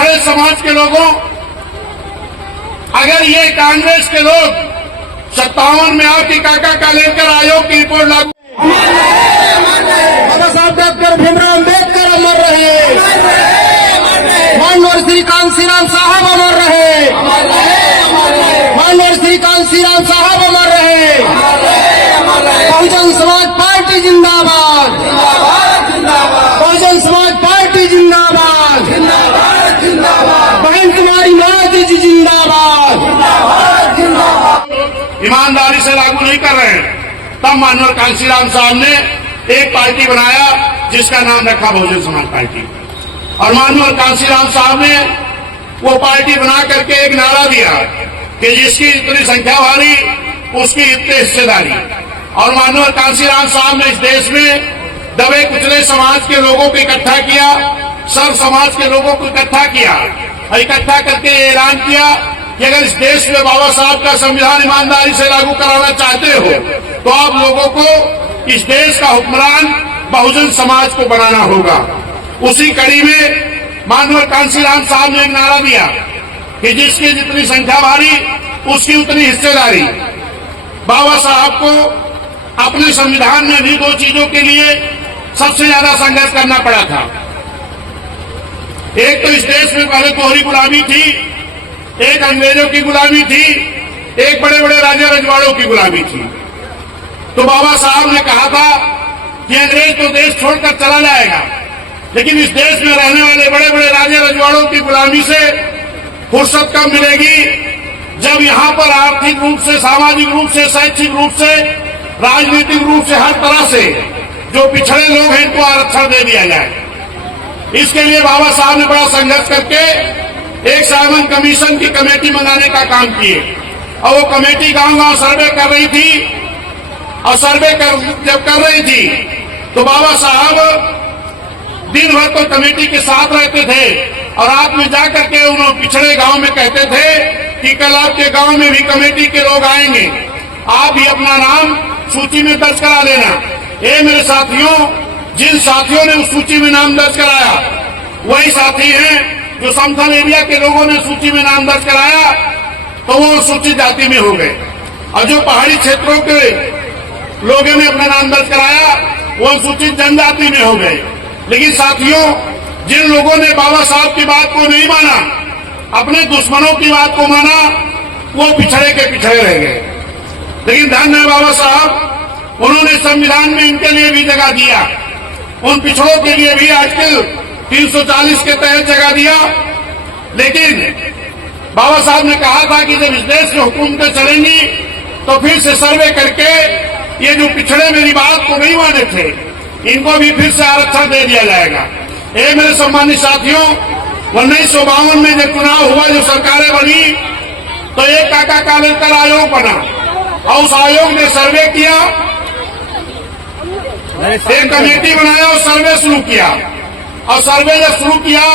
पिछड़े समाज के लोगों, अगर ये कांग्रेस के लोग 57 में आपकी काका कालेकर आयोग की रिपोर्ट लागू, बाबा साहब डॉक्टर भीमराव अम्बेडकर अमर रहे, मानवर श्री कांशीराम साहब अमर रहे, मानवर श्री कांशीराम साहब अमर रहे, बहुजन समाज पार्टी जिंदाबाद, बहुजन समाज पार्टी जिंदाबाद, बहन कुमारी माता जी जिंदाबाद। ईमानदारी से लागू नहीं कर रहे हैं, तब मानवर कांशीराम साहब ने एक पार्टी बनाया जिसका नाम रखा बहुजन समाज पार्टी। और मानवर कांशीराम साहब ने वो पार्टी बना करके एक नारा दिया कि जिसकी इतनी संख्या वाली उसकी इतनी हिस्सेदारी। और मानवर कांशीराम साहब ने इस देश में दबे कुचले समाज के लोगों को इकट्ठा किया, सर्व समाज के लोगों को इकट्ठा किया, इकट्ठा करके ऐलान किया कि अगर इस देश में बाबा साहब का संविधान ईमानदारी से लागू कराना चाहते हो तो आप लोगों को इस देश का हुक्मरान बहुजन समाज को बनाना होगा। उसी कड़ी में मानवर कांशीराम साहब ने एक नारा दिया कि जिसकी जितनी संख्या भारी उसकी उतनी हिस्सेदारी। बाबा साहब को अपने संविधान में भी दो चीजों के लिए सबसे ज्यादा संघर्ष करना पड़ा था। एक तो इस देश में पहले दोहरी गुलामी थी, एक अंग्रेजों की गुलामी थी, एक बड़े बड़े राजा रजवाड़ों की गुलामी थी। तो बाबा साहब ने कहा था कि अंग्रेज तो देश छोड़कर चला जाएगा, लेकिन इस देश में रहने वाले बड़े बड़े राजा रजवाड़ों की गुलामी से फुर्सत कब मिलेगी जब यहाँ पर आर्थिक रूप से, सामाजिक रूप से, शैक्षिक रूप से, राजनीतिक रूप से, हर तरह से जो पिछड़े लोग हैं इनको आरक्षण दे दिया जाए। इसके लिए बाबा साहब ने बड़ा संघर्ष करके एक साइमन कमीशन की कमेटी मंगाने का काम किए। और वो कमेटी गांव-गांव सर्वे कर रही थी, और सर्वे जब कर रही थी तो बाबा साहब दिन भर तो कमेटी के साथ रहते थे और रात में जाकर के उन पिछड़े गांव में कहते थे कि कल आपके गांव में भी कमेटी के लोग आएंगे, आप भी अपना नाम सूची में दर्ज करा लेना। ये मेरे साथियों, जिन साथियों ने उस सूची में नाम दर्ज कराया वही साथी हैं जो समथल एरिया के लोगों ने सूची में नाम दर्ज कराया तो वो अनुसूचित जाति में हो गए, और जो पहाड़ी क्षेत्रों के लोगों ने अपना नाम दर्ज कराया वो अनुसूचित जनजाति में हो गए। लेकिन साथियों, जिन लोगों ने बाबा साहब की बात को नहीं माना, अपने दुश्मनों की बात को माना, वो पिछड़े के पिछड़े रह गए। लेकिन धन्य है बाबा साहब, उन्होंने संविधान में इनके लिए भी जगह दिया, उन पिछड़ों के लिए भी आर्टिकल 340 के तहत जगह दिया। लेकिन बाबा साहब ने कहा था कि जब इस देश में हुकूमतें चलेंगी तो फिर से सर्वे करके ये जो पिछड़े मेरी बात को नहीं माने थे इनको भी फिर से आरक्षण दे दिया जाएगा। ये मेरे सम्मानित साथियों, 1952 में जब चुनाव हुआ, जो सरकारें बनी, तो एक काका कालेकर आयोग बना और उस आयोग ने सर्वे किया, एक कमेटी बनाया और सर्वे शुरू किया। और सर्वे जब शुरू किया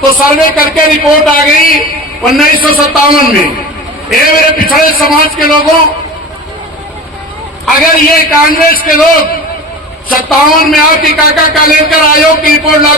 तो सर्वे करके रिपोर्ट आ गई 1957 में। ये मेरे पिछड़े समाज के लोगों, अगर ये कांग्रेस के लोग 57 में आपकी काका कालेकर आयोग की रिपोर्ट लागू